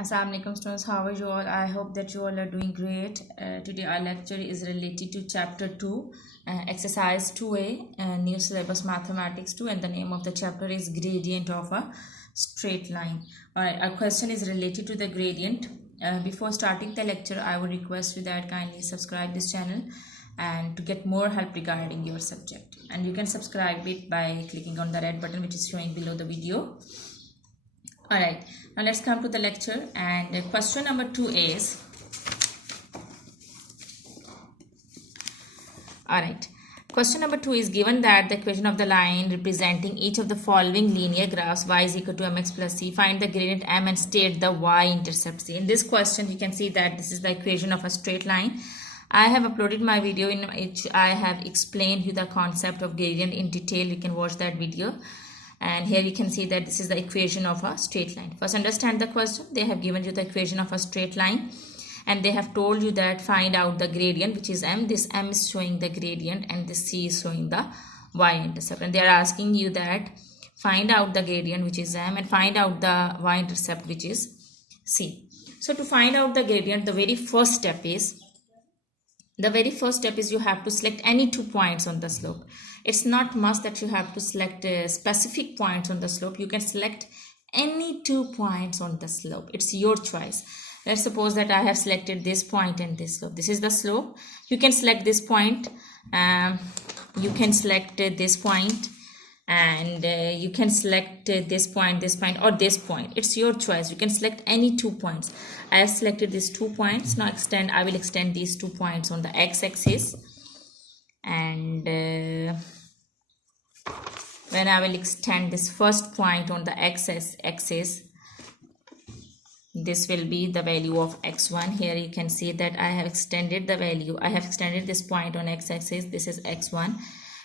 Assalamu alaikum students, how are you all? I hope that you all are doing great. Today our lecture is related to chapter 2, exercise 2A, new syllabus mathematics 2, and the name of the chapter is gradient of a straight line. Alright, our question is related to the gradient. Before starting the lecture, I would request you that kindly subscribe this channel and to get more help regarding your subject. And you can subscribe it by clicking on the red button which is showing below the video. Alright, now let's come to the lecture, and question number 2 is, alright, question number 2 is given that the equation of the line representing each of the following linear graphs y is equal to mx plus c, find the gradient m and state the y-intercept c. In this question you can see that this is the equation of a straight line. I have uploaded my video in which I have explained you the concept of gradient in detail. You can watch that video. And here you can see that this is the equation of a straight line. First understand the question. They have given you the equation of a straight line and they have told you that find out the gradient, which is m. This m is showing the gradient and this c is showing the y-intercept. And they are asking you that find out the gradient, which is m, and find out the y-intercept, which is c. So to find out the gradient, the very first step is you have to select any 2 points on the slope. It's not must that you have to select specific points on the slope. You can select any 2 points on the slope. It's your choice. Let's suppose that I have selected this point and this slope. This is the slope. You can select this point. You can select this point, and you can select this point, or this point. It's your choice. You can select any 2 points. I have selected these 2 points. Now I will extend these 2 points on the x-axis, and when I will extend this first point on the x-axis, this will be the value of x1. Here you can see that I have extended the value. I have extended this point on x-axis. This is x1.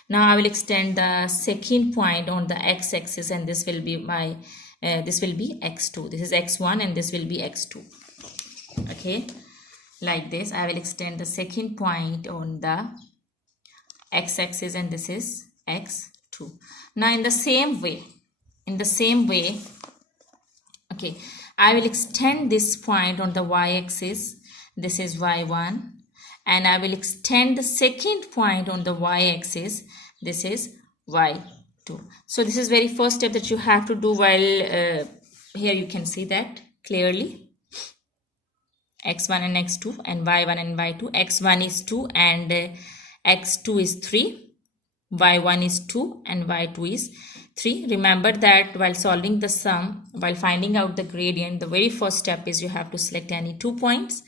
Now I will extend the second point on the x-axis, and this will be my this will be x2. This is x1 and this will be x2. Okay, like this. I will extend the second point on the x-axis, and this is x2. Now in the same way, okay, I will extend this point on the y-axis. This is y1, and I will extend the second point on the y-axis. This is y2. So this is very first step that you have to do. While here you can see that clearly, x1 and x2, and y1 and y2. x1 is 2 and x2 is 3. y1 is 2 and y2 is 3. Remember that while solving the sum, while finding out the gradient, the very first step is you have to select any 2 points.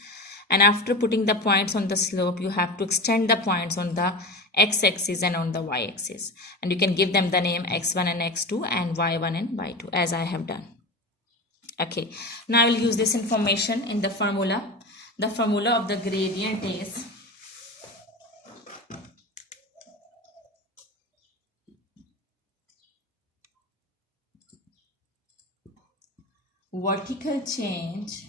And after putting the points on the slope, you have to extend the points on the x-axis and on the y-axis. And you can give them the name x1 and x2 and y1 and y2, as I have done. Okay, now I will use this information in the formula. The formula of the gradient is vertical change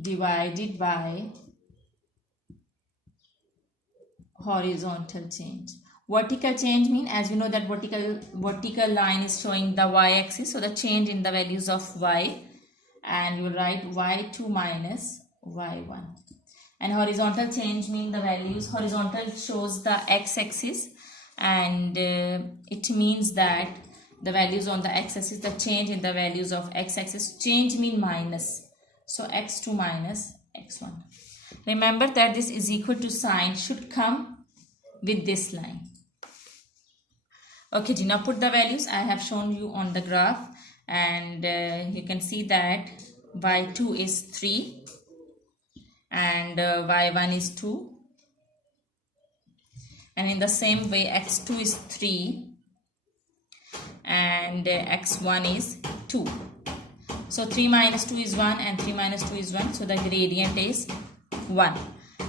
divided by horizontal change. Vertical change means, as you know, that vertical line is showing the y-axis, so the change in the values of y, and you write y2 minus y1. And horizontal change means the values, horizontal shows the x-axis, and it means that the values on the x-axis, the change in the values of x-axis, change mean minus, so x2 minus x1. Remember that this is equal to sign should come with this line. Okay, now put the values. I have shown you on the graph, and you can see that y2 is 3 and y1 is 2, and in the same way x2 is 3 and x1 is 2. So 3 minus 2 is 1 and 3 minus 2 is 1, so the gradient is 1.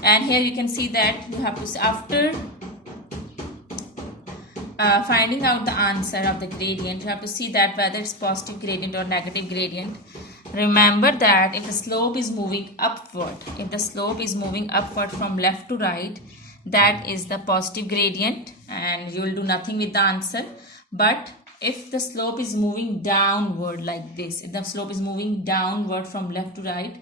And here you can see that you have to, after finding out the answer of the gradient, you have to see that whether it's positive gradient or negative gradient. Remember that if the slope is moving upward, from left to right, that is the positive gradient, and you will do nothing with the answer. But if the slope is moving downward like this, if the slope is moving downward from left to right,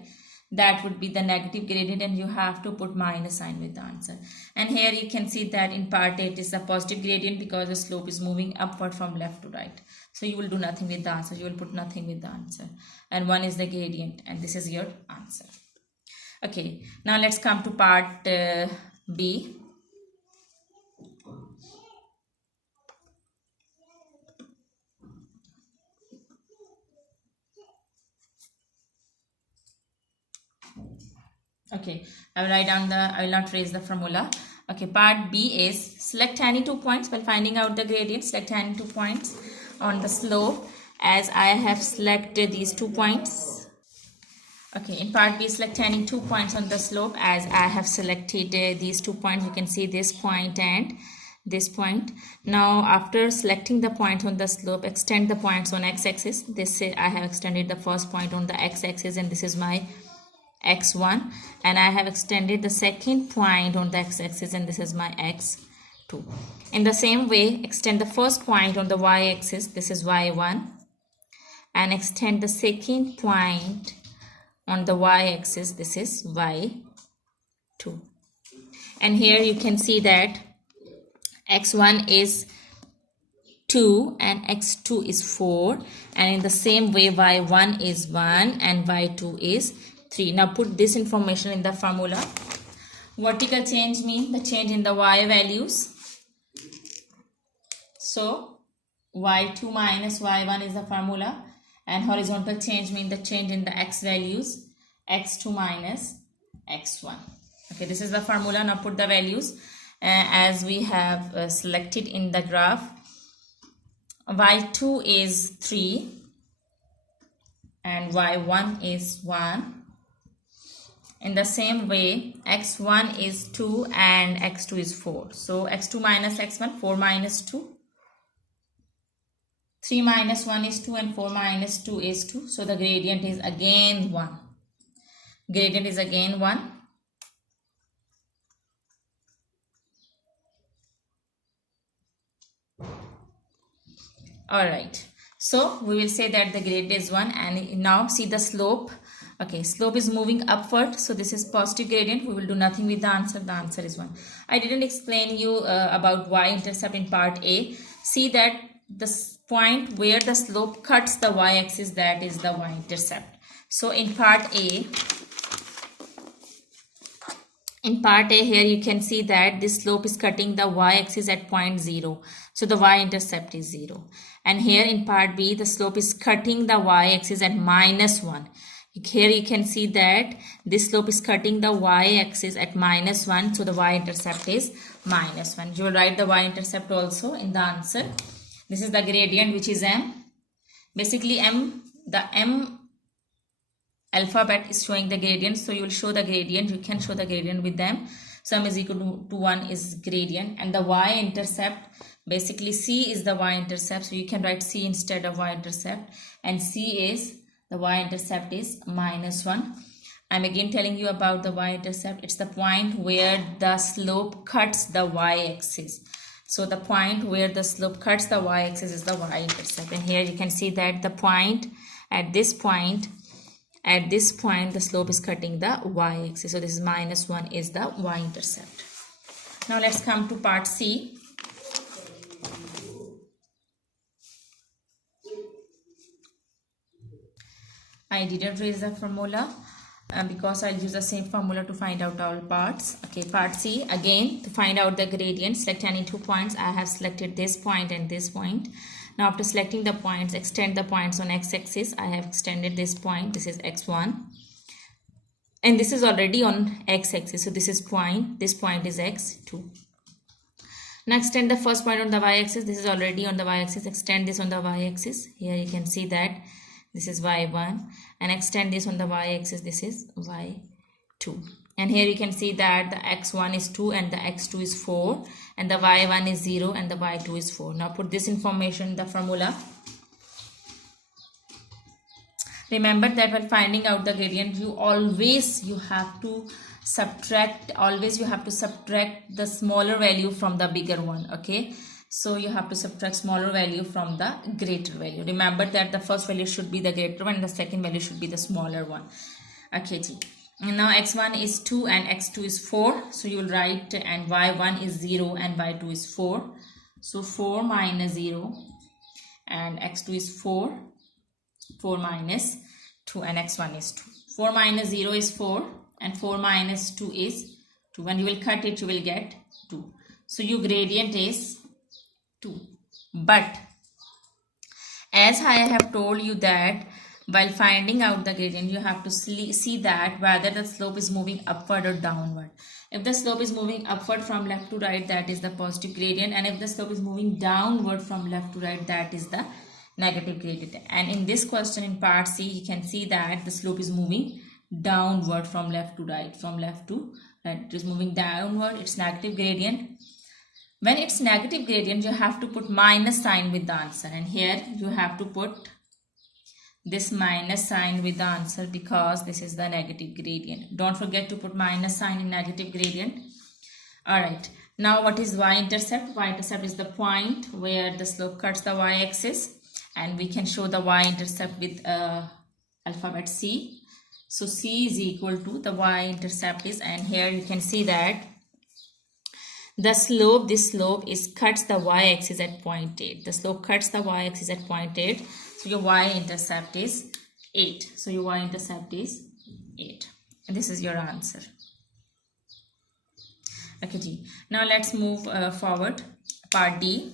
that would be the negative gradient, and you have to put minus sign with the answer. And here you can see that in part 8 is the positive gradient because the slope is moving upward from left to right. So you will do nothing with the answer. You will put nothing with the answer. And 1 is the gradient, and this is your answer. Okay, now let's come to part B. Okay, I will not raise the formula. Okay, part B is select any 2 points while finding out the gradient. Select any 2 points on the slope, as I have selected these 2 points. Okay, in part B, select any 2 points on the slope, as I have selected these 2 points. You can see this point and this point. Now, after selecting the points on the slope, extend the points on x-axis. I have extended the first point on the x-axis, and this is my x1, and I have extended the second point on the x-axis, and this is my x2. In the same way, extend the first point on the y-axis, this is y1, and extend the second point on the y-axis, this is y2. And here you can see that x1 is 2 and x2 is 4, and in the same way y1 is 1 and y2 is 3. Now put this information in the formula. Vertical change means the change in the y values. So y2 minus y1 is the formula, and horizontal change means the change in the x values, x2 minus x1. Okay, this is the formula. Now put the values as we have selected in the graph. Y2 is 3 and y1 is 1. In the same way, x1 is 2 and x2 is 4. So x2 minus x1, 4 minus 2. 3 minus 1 is 2 and 4 minus 2 is 2. So the gradient is again 1. Gradient is again 1. Alright. So we will say that the gradient is 1, and now see the slope. Okay, slope is moving upward, so this is positive gradient. We will do nothing with the answer. The answer is 1. I didn't explain you about y-intercept in part A. See that the point where the slope cuts the y-axis, that is the y-intercept. So in part A, here you can see that this slope is cutting the y-axis at point 0. So the y-intercept is 0. And here in part B, the slope is cutting the y-axis at minus 1. Here you can see that this slope is cutting the y-axis at minus 1. So the y-intercept is minus 1. You will write the y-intercept also in the answer. This is the gradient, which is m. Basically the m alphabet is showing the gradient. So you will show the gradient. You can show the gradient with them. So m is equal to 1 is gradient. And the y-intercept, basically c is the y-intercept. So you can write c instead of y-intercept. And c is, the y-intercept is minus 1. I'm again telling you about the y-intercept. It's the point where the slope cuts the y-axis. So the point where the slope cuts the y-axis is the y-intercept. And here you can see that the point, at this point, the slope is cutting the y-axis. So this is minus 1 is the y-intercept. Now let's come to part C. I didn't raise the formula because I'll use the same formula to find out all parts. Okay, part C, again to find out the gradient, select any 2 points. I have selected this point and this point. Now after selecting the points, extend the points on x-axis. I have extended this point. This is x1. And this is already on x-axis. So this is point. This point is x2. Now extend the first point on the y-axis. This is already on the y-axis. Extend this on the y-axis. Here you can see that this is y1, and extend this on the y-axis. This is y2. And here you can see that the x1 is 2 and the x2 is 4, and the y1 is 0 and the y2 is 4. Now put this information in the formula. Remember that while finding out the gradient, you have to subtract the smaller value from the bigger one. Okay, So you have to subtract smaller value from the greater value. Remember that the first value should be the greater one and the second value should be the smaller one. Okay, now x1 is 2 and x2 is 4. So you will write, and y1 is 0 and y2 is 4. So 4 minus 0 and x2 is 4. 4 minus 2 and x1 is 2. 4 minus 0 is 4 and 4 minus 2 is 2. When you will cut it, you will get 2. So your gradient is 2. But as I have told you that while finding out the gradient, you have to see that whether the slope is moving upward or downward. If the slope is moving upward from left to right, that is the positive gradient. And if the slope is moving downward from left to right, that is the negative gradient. And in this question in part C, you can see that the slope is moving downward from left to right. From left to right, it is moving downward. It's negative gradient. When it's negative gradient, you have to put minus sign with the answer. And here you have to put this minus sign with the answer because this is the negative gradient. Don't forget to put minus sign in negative gradient. Alright, now what is y-intercept? Y-intercept is the point where the slope cuts the y-axis, and we can show the y-intercept with alphabet C. So C is equal to the y-intercept is, and here you can see that the slope, this slope is cuts the y-axis at point 8. The slope cuts the y-axis at point 8. So your y-intercept is 8. So your y-intercept is 8. And this is your answer. Okay, G. Now let's move forward. Part D.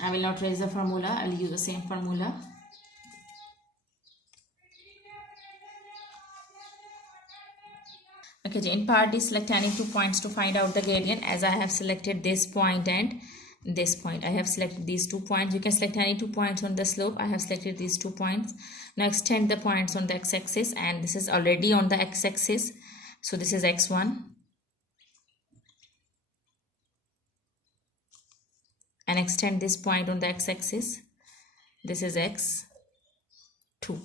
I will not raise the formula. I will use the same formula. Okay, in part D, select any 2 points to find out the gradient. As I have selected this point and this point, I have selected these 2 points. You can select any 2 points on the slope. I have selected these 2 points. Now extend the points on the x-axis, and this is already on the x-axis. So this is x1. And extend this point on the x-axis. This is x2.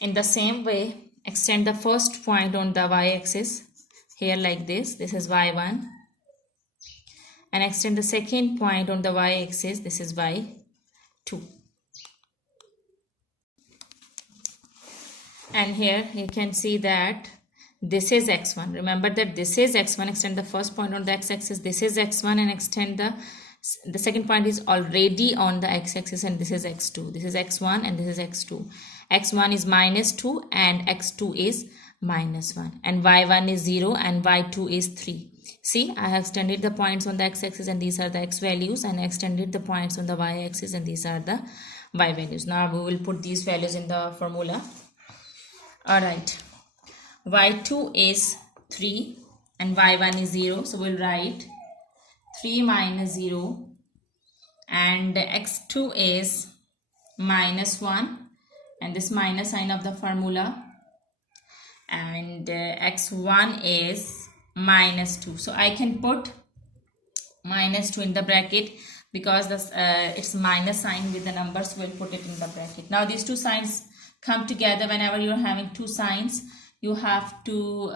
In the same way, extend the first point on the y-axis here like this. This is y1. And extend the second point on the y-axis. This is y2. And here you can see that this is x1. Remember that this is x1. Extend the first point on the x-axis. This is x1, and extend the second point is already on the x-axis, and this is x2. This is x1 and this is x2. x1 is minus 2 and x2 is minus 1. And y1 is 0 and y2 is 3. See, I have extended the points on the x-axis, and these are the x values, and I extended the points on the y-axis, and these are the y values. Now we will put these values in the formula. Alright, y2 is 3 and y1 is 0. So we'll write 3 minus 0, and x2 is minus 1, and this minus sign of the formula, and x1 is minus 2. So I can put minus 2 in the bracket because this it's minus sign with the numbers. We'll put it in the bracket. Now these two signs come together. Whenever you're having two signs, you have to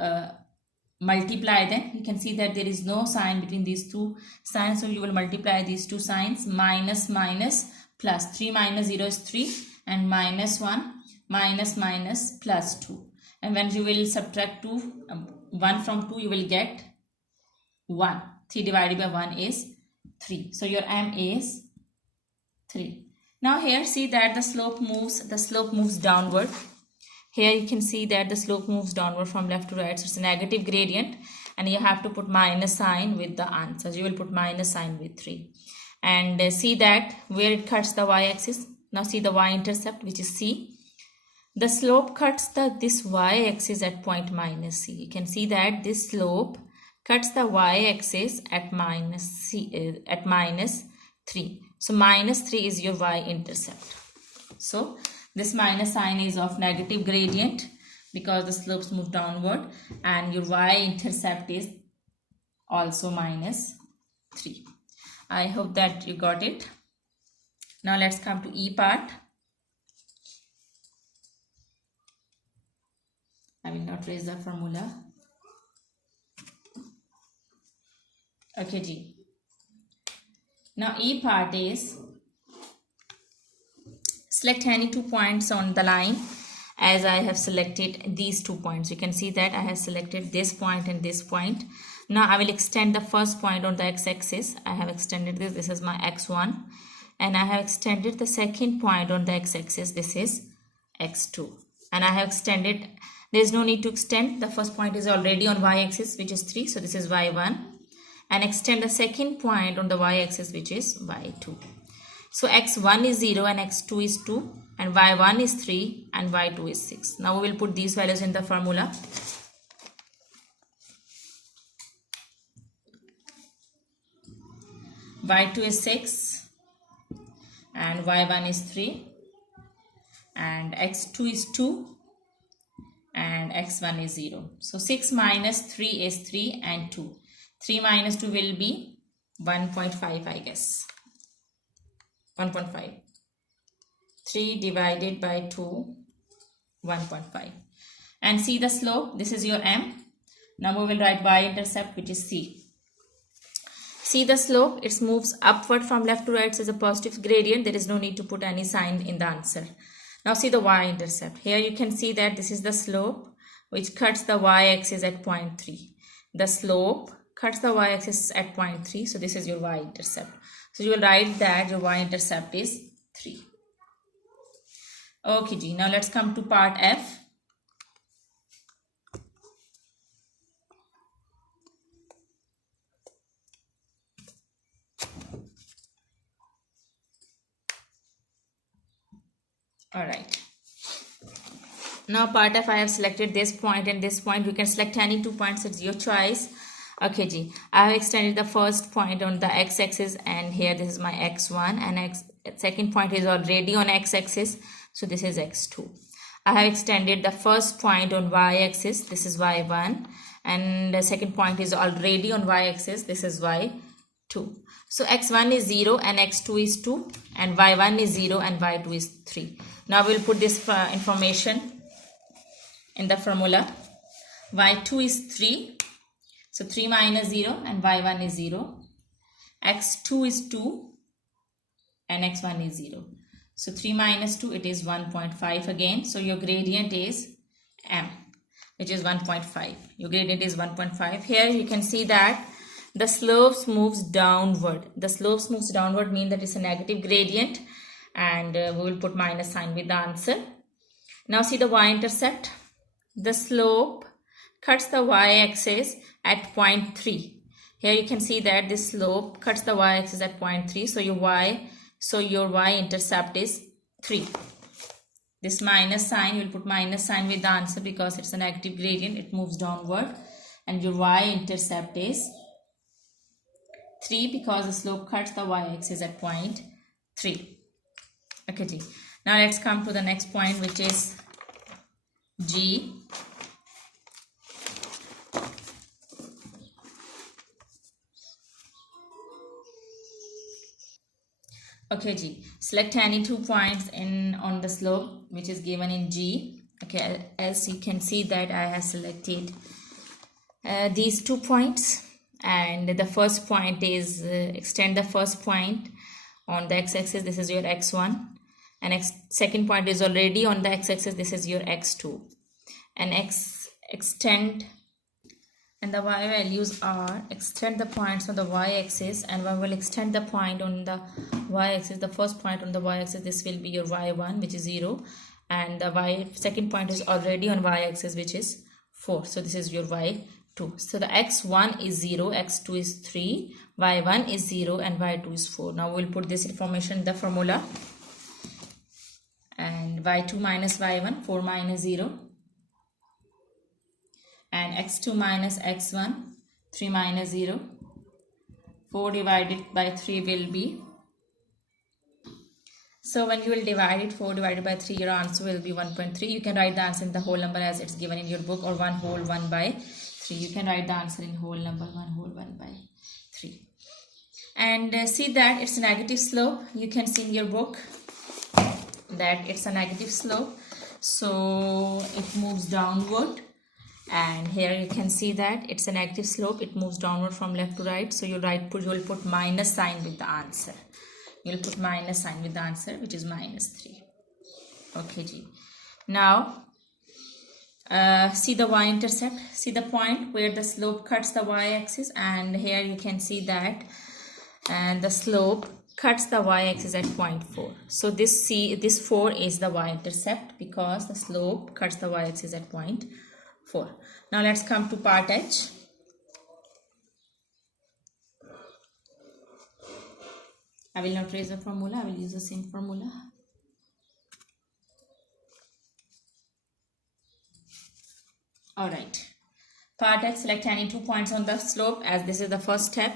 multiply them. You can see that there is no sign between these two signs, so you will multiply these two signs. Minus minus plus. 3 minus 0 is 3, and minus 1 minus minus plus 2. And when you will subtract 1 from 2, you will get 1. 3 divided by 1 is 3. So your m is 3. Now here see that the slope moves downward. Here you can see that the slope moves downward from left to right. So it's a negative gradient, and you have to put minus sign with the answers. You will put minus sign with 3. And see that where it cuts the y-axis. Now see the y-intercept, which is C. The slope cuts this y-axis at point minus C. You can see that this slope cuts the y-axis at minus 3. So minus 3 is your y-intercept. So this minus sign is of negative gradient because the slopes move downward, and your y-intercept is also minus 3. I hope that you got it. Now let's come to E part. I will not raise the formula. Okay, G. Now E part is select any 2 points on the line. As I have selected these 2 points, you can see that I have selected this point and this point. Now I will extend the first point on the x-axis. I have extended this. This is my x1, and I have extended the second point on the x-axis. This is x2, and I have extended. There is no need to extend. The first point is already on y-axis, which is 3. So this is y1, and extend the second point on the y-axis, which is y2. So x1 is 0 and x2 is 2, and y1 is 3 and y2 is 6. Now we will put these values in the formula. y2 is 6 and y1 is 3, and x2 is 2 and x1 is 0. So 6 minus 3 is 3 and 2. 3 minus 2 will be 1.5, I guess. 1.5. 3 divided by 2, 1.5. And see the slope. This is your M. Now we will write y-intercept, which is C. See the slope. It moves upward from left to right. It is a positive gradient. There is no need to put any sign in the answer. Now see the y-intercept. Here you can see that this is the slope which cuts the y-axis at 0.3. The slope cuts the y-axis at 0.3. So this is your y-intercept. So you will write that your y-intercept is 3. Okay, G. Now let's come to part F. Alright. Now part F, I have selected this point and this point. You can select any 2 points. It's your choice. Okay, G. I have extended the first point on the x-axis, and here this is my x1, and second point is already on x-axis. So this is x2. I have extended the first point on y-axis. This is y1, and the second point is already on y-axis. This is y2. So x1 is 0 and x2 is 2, and y1 is 0 and y2 is 3. Now we'll put this information in the formula. y2 is 3. So 3 minus 0 and y1 is 0. x2 is 2 and x1 is 0. So 3 minus 2, it is 1.5 again. So your gradient is M, which is 1.5. Your gradient is 1.5. Here you can see that the slopes moves downward. The slopes moves downward mean that it's a negative gradient, and we will put minus sign with the answer. Now see the y-intercept. The slope cuts the y-axis at 0.3. Here you can see that this slope cuts the y-axis at 0.3. So your y-intercept is 3. This minus sign, we'll put minus sign with the answer because it's a negative gradient. It moves downward, and your y-intercept is 3 because the slope cuts the y-axis at 0.3. Okay, G. Now let's come to the next point, which is G. Okay, G. Select any 2 points on the slope which is given in G. Okay, as you can see that I have selected these 2 points, and the first point is extend the first point on the x-axis. This is your x1, and second point is already on the x-axis. This is your x2, and extend, and the y values are extend the points on the y-axis, and we will extend the point on the y-axis. The first point on the y-axis, this will be your y1, which is 0, and the second point is already on y-axis, which is 4. So this is your y2. So the x1 is 0, x2 is 3, y1 is 0, and y2 is 4. Now we'll put this information in the formula. And y2 minus y1, 4 minus 0. And x2 minus x1, 3 minus 0. 4 divided by 3 will be. So when you will divide it, 4 divided by 3, your answer will be 1.3. You can write the answer in the whole number as it's given in your book, or 1 whole 1 by 3. You can write the answer in whole number, 1 whole 1 by 3. And see that it's a negative slope. You can see in your book that it's a negative slope. So it moves downward. and here you can see that it's a negative slope. It moves downward from left to right, so you will put minus sign with the answer. You'll put minus sign with the answer, which is -3. Okay ji. Now see the y-intercept. See the point where the slope cuts the y-axis, and here you can see that and the slope cuts the y-axis at point 4. So this 4 is the y-intercept because the slope cuts the y-axis at point 4. Now let's come to part H. I will not raise the formula. I will use the same formula. Alright. Part H, select any 2 points on the slope, as this is the first step,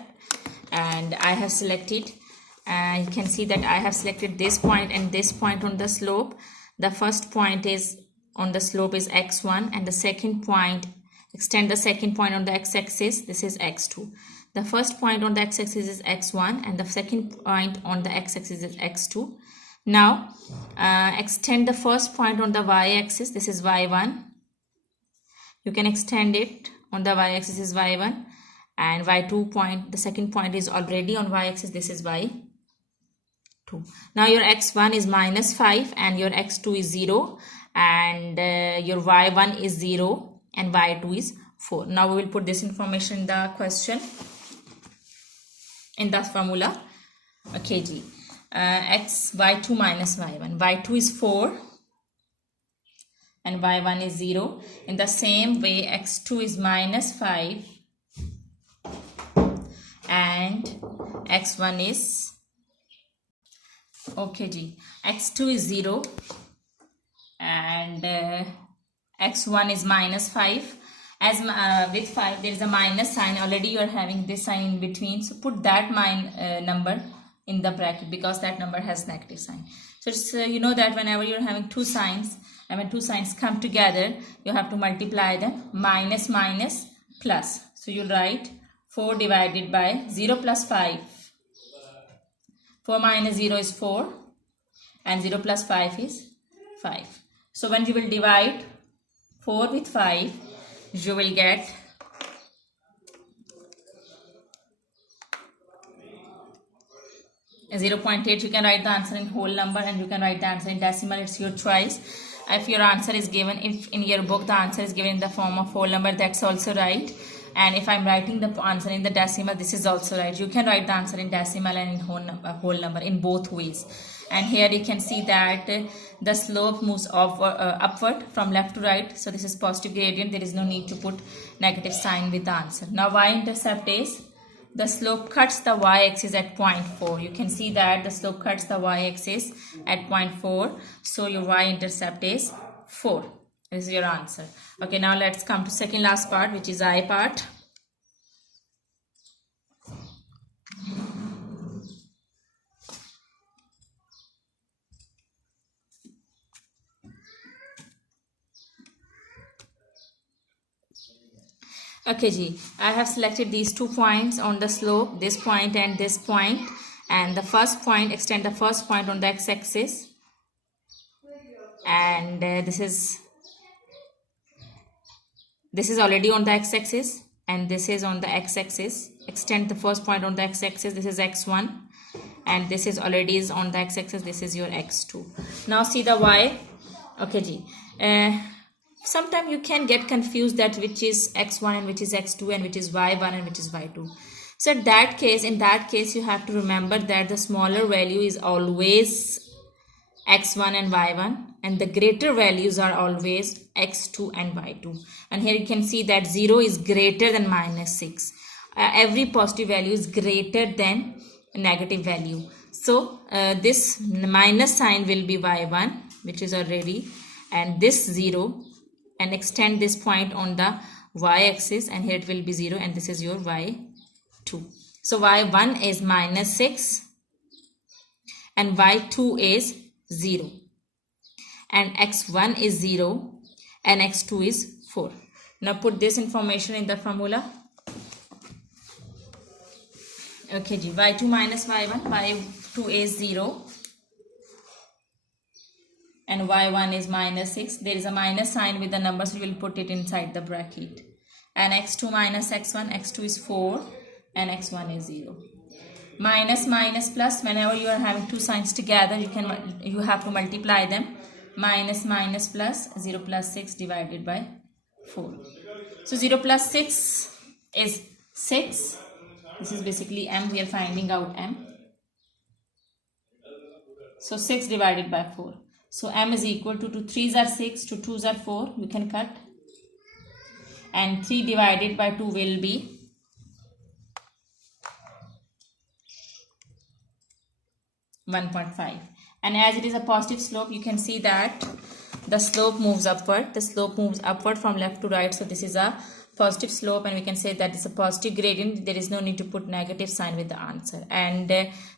and I have selected. You can see that I have selected this point and this point on the slope. The first point is on the slope is x1, and the second point, extend the second point on the x-axis, this is x2. The first point on the x-axis is x1 and the second point on the x-axis is x2. Now extend the first point on the y-axis, this is y1. You can extend it on the y-axis is y1, and y2 point, the second point is already on y-axis, this is y2. Now your x1 is -5 and your x2 is 0, and your y1 is 0 and y2 is 4. Now we will put this information in the question, in the formula. Okay ji. y2 minus y1. y2 is 4 and y1 is 0. In the same way, x2 is -5 and x1 is, okay ji, x2 is 0 and x1 is -5. As with 5 there is a minus sign, already you are having this sign in between, so put that number in the bracket because that number has negative sign. So it's, you know that whenever you're having two signs, and when two signs come together, you have to multiply them, minus minus plus. So you'll write 4 divided by 0 plus 5. 4 minus 0 is 4 and 0 plus 5 is 5. So when you will divide 4 with 5, you will get 0.8. You can write the answer in whole number and you can write the answer in decimal. It's your choice. If your answer is given, if in your book the answer is given in the form of whole number, that's also right. And if I'm writing the answer in the decimal, this is also right. You can write the answer in decimal and in whole number in both ways. And here you can see that the slope moves upward from left to right. So this is positive gradient. There is no need to put negative sign with the answer. Now y-intercept is the slope cuts the y-axis at point 4. You can see that the slope cuts the y-axis at point 4. So your y-intercept is 4. This is your answer. Okay, now let's come to second last part, which is I part. Okay ji, I have selected these 2 points on the slope, this point and this point, and the first point, extend the first point on the x-axis, and this is already on the x-axis and this is on the x-axis. Extend the first point on the x-axis, this is x1, and this is already is on the x-axis, this is your x2. Now see the y. Okay ji, sometimes you can get confused that which is x1 and which is x2 and which is y1 and which is y2. So in that case you have to remember that the smaller value is always x1 and y1 and the greater values are always x2 and y2. And here you can see that 0 is greater than -6. Every positive value is greater than a negative value. So this minus sign will be y1, which is already, and this 0, and extend this point on the y-axis, and here it will be 0, and this is your y2. So y1 is -6 and y2 is 0, and x1 is 0 and x2 is 4. Now put this information in the formula. Okay ji, y2 minus y1, y2 is 0 and and y1 is minus 6. There is a minus sign with the number, so we will put it inside the bracket. And x2 minus x1, x2 is 4 and x1 is 0. Minus minus plus, whenever you are having two signs together, you have to multiply them. Minus minus plus, 0 plus 6 divided by 4. So 0 plus 6 is 6. This is basically m. We are finding out m. So 6 divided by 4. So m is equal to 2 3s are 6, 2 2s are 4. We can cut. And 3 divided by 2 will be 1.5. And as it is a positive slope, you can see that the slope moves upward. The slope moves upward from left to right. So this is a positive slope, and we can say that it's a positive gradient. There is no need to put negative sign with the answer. And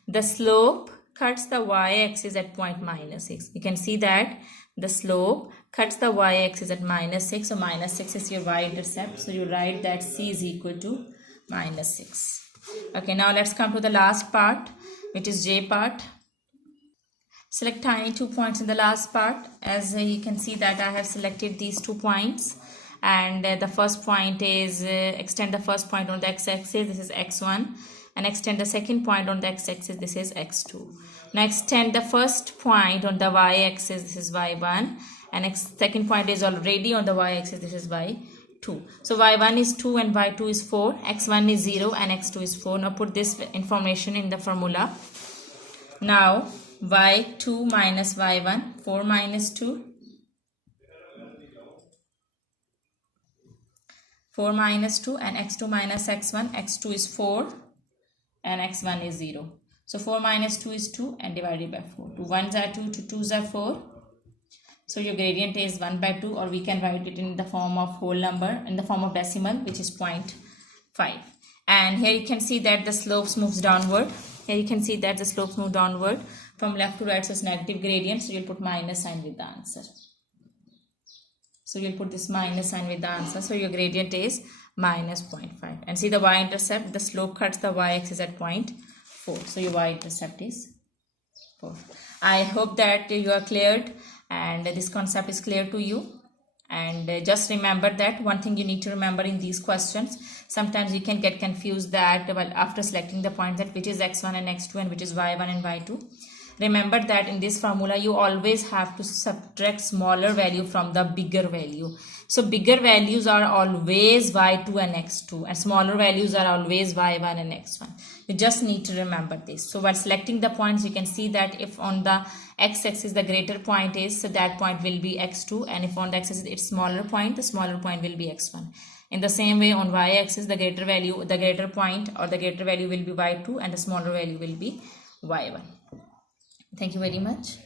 the slope cuts the y-axis at point minus 6. You can see that the slope cuts the y-axis at minus 6. So minus 6 is your y-intercept. So you write that c is equal to minus 6. Okay, now let's come to the last part, which is J part. Select tiny 2 points in the last part. As you can see that I have selected these 2 points, and the first point is extend the first point on the x-axis, this is x1, and extend the second point on the x-axis, this is x2. Now extend the first point on the y-axis, this is y1, and second point is already on the y-axis, this is y2. So y1 is 2 and y2 is 4, x1 is 0 and x2 is 4. Now put this information in the formula. Now y2 minus y1, 4 minus 2, 4 minus 2, and x2 minus x1, x2 is 4 and x1 is 0. So 4 minus 2 is 2 and divided by 4. 2 1s are 2, 2 2s are 4. So your gradient is 1 by 2, or we can write it in the form of whole number, in the form of decimal, which is 0.5. And here you can see that the slopes moves downward. Here you can see that the slopes move downward from left to right, so it's negative gradient. So you'll put minus sign with the answer. So you'll put this minus sign with the answer. So your gradient is minus 0.5. And see the y-intercept, the slope cuts the y-axis at 0.4. So your y-intercept is 4. I hope that you are cleared and this concept is clear to you. And just remember that one thing you need to remember in these questions, sometimes you can get confused that, well, after selecting the point, that which is x1 and x2 and which is y1 and y2. Remember that in this formula you always have to subtract smaller value from the bigger value. So bigger values are always y2 and x2, and smaller values are always y1 and x1. You just need to remember this. So while selecting the points, you can see that if on the x-axis the greater point is, so that point will be x2, and if on the x-axis it's smaller point, the smaller point will be x1. In the same way, on y-axis the greater value, the greater point or the greater value will be y2, and the smaller value will be y1. Thank you very much.